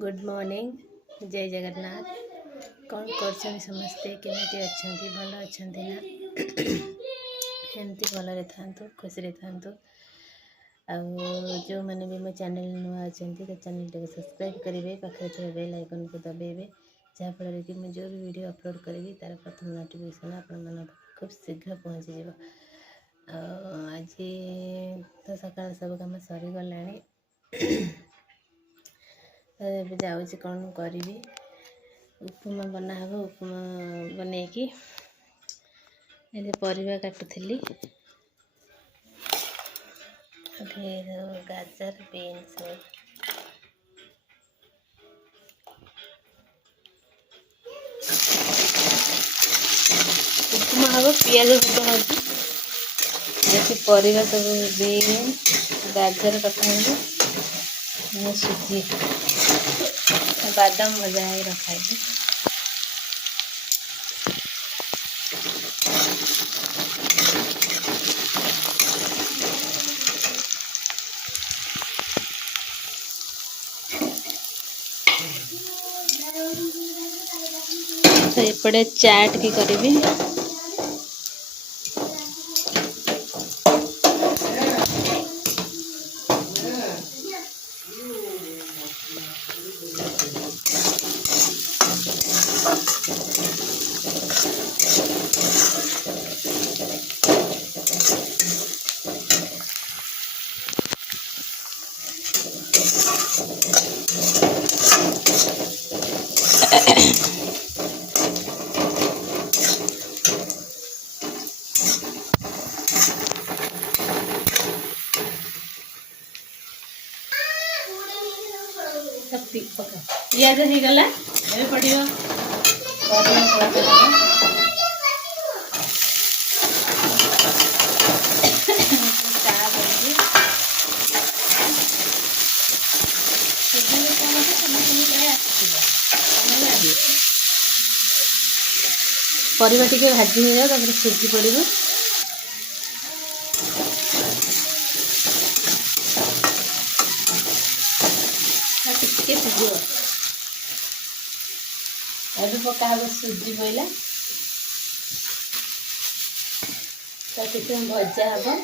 Good morning जय जगन्नाथ। कौन कर समस्ते केमिति अच्छी भल अच्छा ना एमती भल था खुशी था। जो मैंने भी मो चैनल नुआ अच्छा तो चैनल को सब्सक्राइब करेंगे, पाखे थे बेल आइकन को दबाइबे जहाँफल कि मुझे जो भी वीडियो अपलोड करी तार प्रथम नोटिफिकेशन आप खूब शीघ्र पहुँची जाव। आज तो सकाल सब कम सरीगला तो जाऊँ कौन करी उपमा बनाहब। उपमा बनैकी परिवा काटुली गाजर बीन्स उपमा हम पियाज भजा होती परिवा सब बीन्स गाजर कटा सुजी बादाम भजा है रखाई। तो एपटे चाट की करी पियाज हो गला पड़ो परिवा टिके भाजी हो जाए सुजी पड़ो टिके सिझ अभी पका सुजी पड़ा तो किसी भजा हम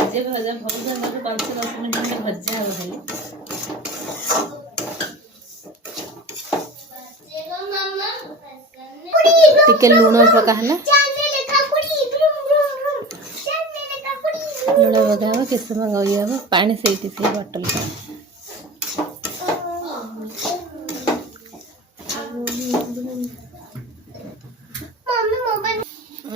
भजे भजा बहुत 5-10 मिनट में भजा हम टिके लुण पका लुण पका हम किस समय गई हम पानी से बटल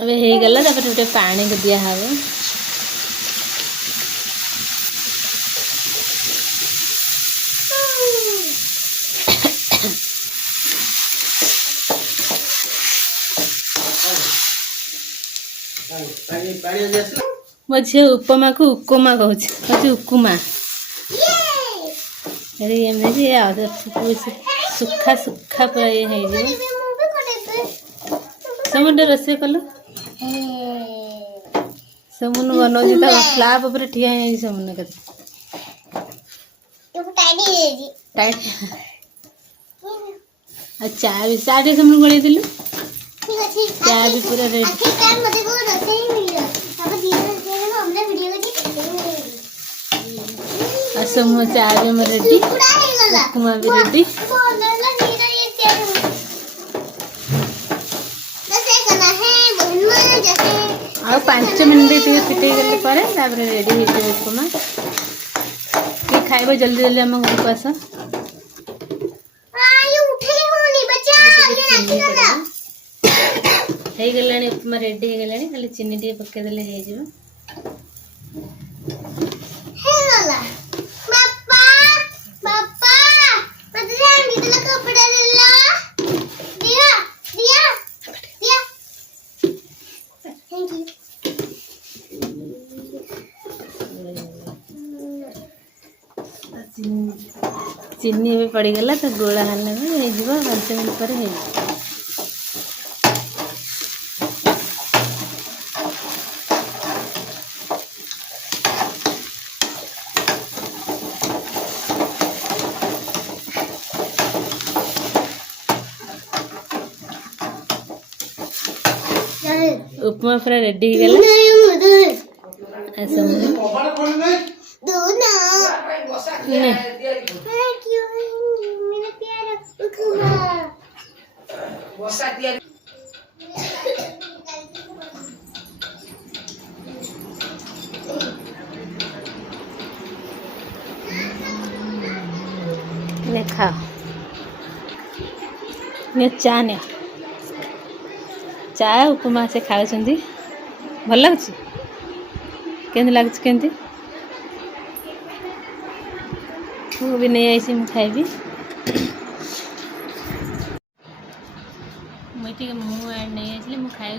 अबे हो गला गोटे पानी को दिया हम मो झी उपमा को उकुमा कहूँ उकुमा सुखा सुखा पूरा ये समुद्र रोसे कल समुन बनाऊँ तो स्लाब पर ठिया समुन के चा टे समुन गोल दिलु चा भी पूरा रेडी समूह चा भी हम रेडी उपमा भी रेडी आ 5 मिनट फिटे गले रेडी हो उपमा कि खाइब जल्दी जल्दी आम घर को आस हो गला उपमा रेडी हो गला खाली चीनी टे पकईदे हो चीनी भी पड़गला तो गोला हाने में हो 5 मिनट पर हो उपमा पूरा रेडी हो गला ने खाओ ने चा ने चा उपमा से खाऊ भल लगुच लगुच केमती मु भी नहीं आई मु खाइबी मुझे मु ऐड नहीं आई मु खाई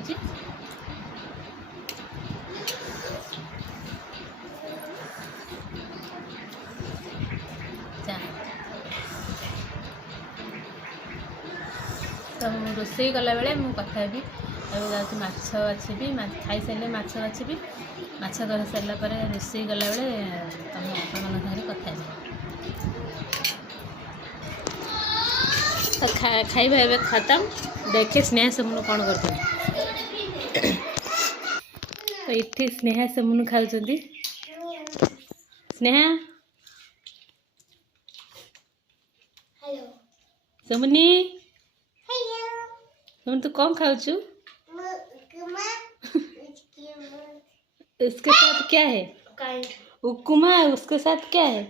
तो रोषे कला बेले मु कथा भी अब जाऊँ माछ बाछी खाई सारे माछ बाछी माछ कर सारा पर रोषे गला बेले तुम अपन घर कथा तो खाइबा ए खत्म देखे स्नेहा समून कौन कर तो इतनी स्नेहा समून खाऊ स्नेहा समूनी तुम तो कौन खाऊ उसके साथ क्या है उपमा उसके साथ क्या है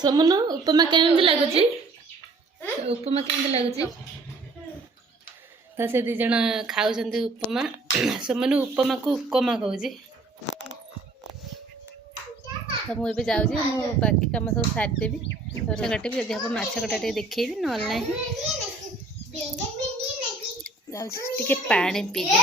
समन उपमा केमती लगुच उपमा केमती लगुच तो से दीज खाऊ उपमा समन उपमा को उपमा कहूँ तो मुझे जाऊँ बाकी कम सब सारिदेवी माछ काटे जब हम माछ कटा देखी ना जाऊँगी पानी पीबी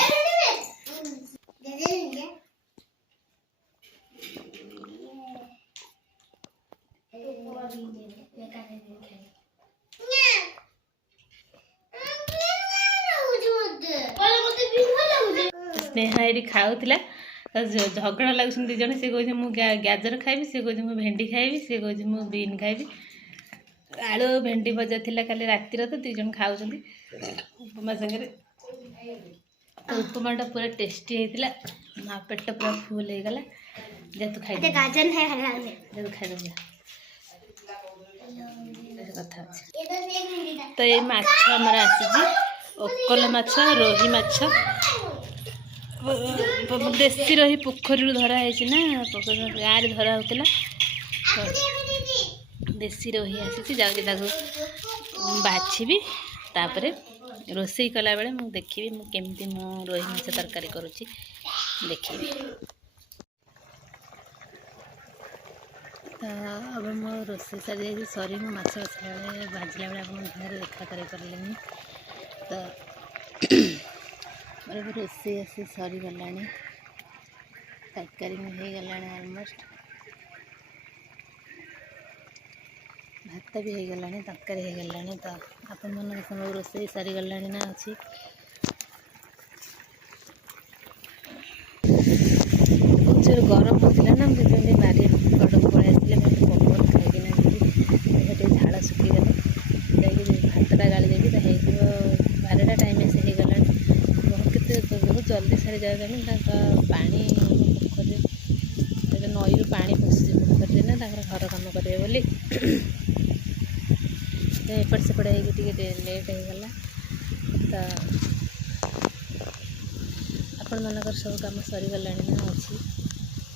स्नेहा ये खाऊला झगड़ा लगुन दी जन सी कह गाजर खाइबी सी कह भेंडी खाइबी सी कह बीन खाइबी आलू भेंडी भजा था काली रातिर तो दी जन खाऊ उपमा संगे उपमाटा पूरा टेस्टी होता पेट पूरा फुल हो गला जेतु खाई गाजर है खाई कथा तो ये माछ आमर आसी ओकल माछ रोही माछ देशी रही पोखरी धरा है ना गाँव धरा होता देशी रही आसी जाऊँगी बाछी तापर रोषे कला बेले मुझे देखी केमती मु रोही माछ तरकारी करुच्ची देखी तो अब मो रोषे सारी सरी मो माछ भाजला बेले आप घर देखा करें तो मेरे रोषे आसी सरी गला तरकारी में हो गला ऑलमोस्ट भात भी हो गला तरकारी हो गला तो अपन मन सब रोषे सारी गला ना अच्छी बहुत जोर गरम होता ना मुझे बारी गड़क पड़े पवन खाई झाड़ सुखीगले भातटा गाड़ी देवी तो हो 12टा टाइम से हो गला बहुत जल्दी सारी जाए पानी पोखरी नई पानी पशुचे पोखरी ना घर कम करेंगे बोली एपट सेपट हो लेट होगला तो आपण मनकर सब कम सरीगला ना अच्छी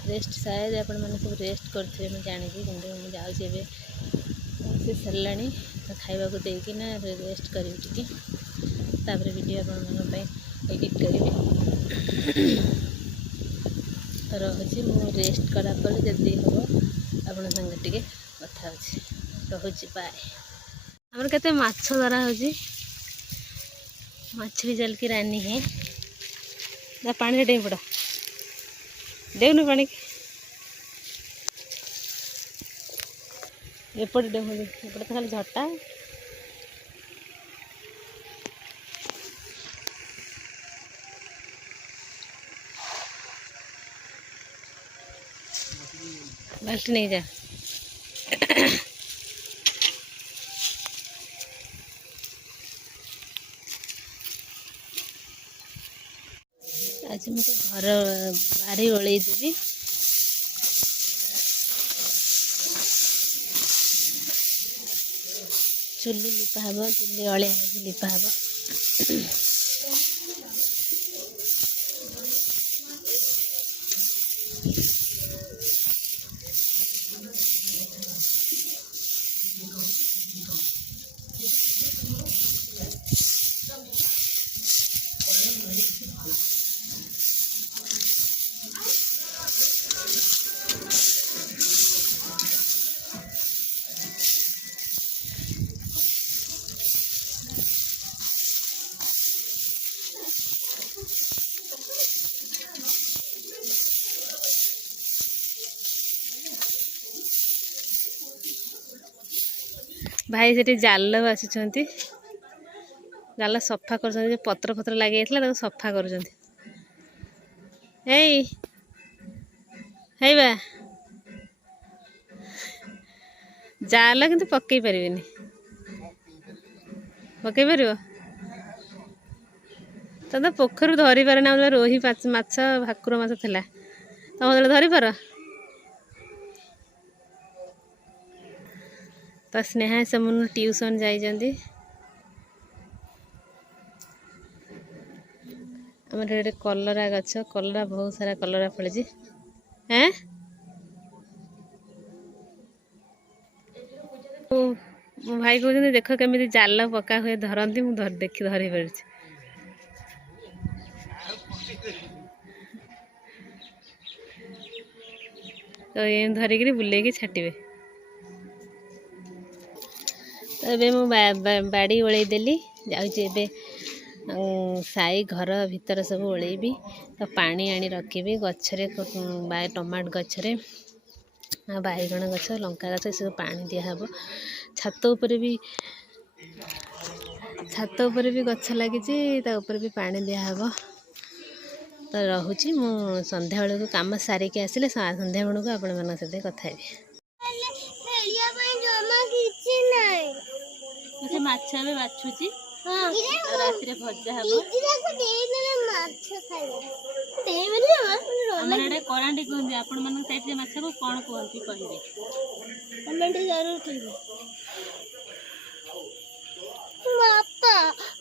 रेस्ट शायद आपण मैंने सब रेस्ट करेंगे मुझे जानी कि जाऊँगी से सरला तो खावा को देना रेस्ट करी तापर वीडियो आप एडिट करी रही मु रेस्ट करापर जल्दी हम आपण संगे टे कथा रोचे बाय आमर के धरा हो भी जल की रानी है ना पानी डेई पड़ा देउनु पानी एपटे डेउ एपटे तो खाली झटा बाल्टी नहीं जा आज मुझे घर बारी ओल्लई देवी चुली लिपा हम चुली अलिया लिपा हम भाई से जाल आसी जाल सफा कर पत्र फत्र लगे सफा कर जाल कि पकई पारे पकई पार तो पोखर धरी पारे ना रोही माछ भाकुर माछ था तुम धरी पार तो स्नेहा से मुन ट्यूशन जाइजंती आमर ये कलरा गछ कलरा बहुत सारा कलरा फली हैं मो भाई कहते देख केमी जाल पका हुए धरती मुझे देखी धरी पार तो ये धरिकी बुले छाटे तो ये मु बाड़ी ओल्लई देली जाऊे साई घर भीतर सब ओल्लैबी तो पानी आनी रखी गचरे टमाट गचरे बैगण गछ लंका गछ सब पानी दिहब छात उपर भी गछ लगी भी पानी दिहब तो रोची मु संध्या बेलू कम सारिकी आसिले संध्या बेलू को आपण मन सहित कथा हे माछ में बाछुची राति भजा हम करांडी कहते आपण मन साइड माछ को कौन कहती कहे कमेंट जरूर थे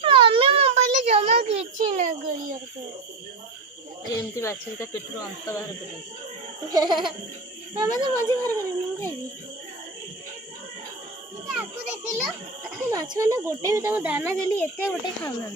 मम्मी मोबाइल जमा किछि ना गई एमती बाछुरी पेटर अंत बाहर कर मम्मी तो मजी बाहर कर खाइबी आपको देखिलो माछ मैंने गोटे भी तक दाना देली एते गोटे खाऊ ना